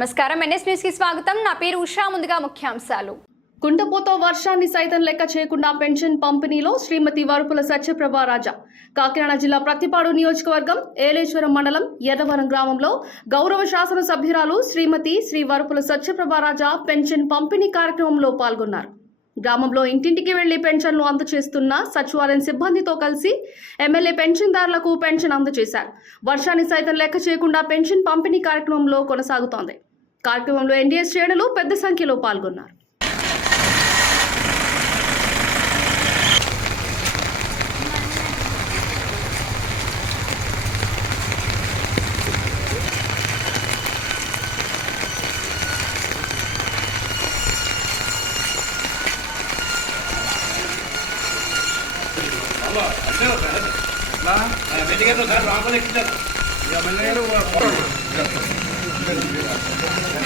నమస్కారం NS news కి స్వాగతం. నా పేరు ఉషా. ముందుగా ముఖ్యాంశాలు. కుండపోతో వర్షాన్ని సైతం లెక్క చేయకుండా పెన్షన్ పంపిణీలో శ్రీమతి వరుపుల సత్యప్రభ రాజా. కాకినాడ జిల్లా ప్రతిపాడు నియోజకవర్గం ఏలేశ్వరం మండలం ఎర్రవరం గ్రామంలో గౌరవ శాసన సభ్యురాలు శ్రీ వరుపుల సత్యప్రభ రాజా పెన్షన్ పంపిణీ కార్యక్రమంలో పాల్గొన్నారు. గ్రామంలో ఇంటింటికి వెళ్లి పెన్షన్లు అందజేస్తున్న సచివాలయం సిబ్బందితో కలిసి ఎమ్మెల్యే పెన్షన్దారులకు పెన్షన్ అందజేశారు. వర్షాన్ని సైతం లెక్క చేయకుండా పెన్షన్ పంపిణీ కార్యక్రమంలో కొనసాగుతోంది. కార్యక్రమంలో ఎన్డీఏ శ్రేణులు పెద్ద సంఖ్యలో పాల్గొన్నారు. సార్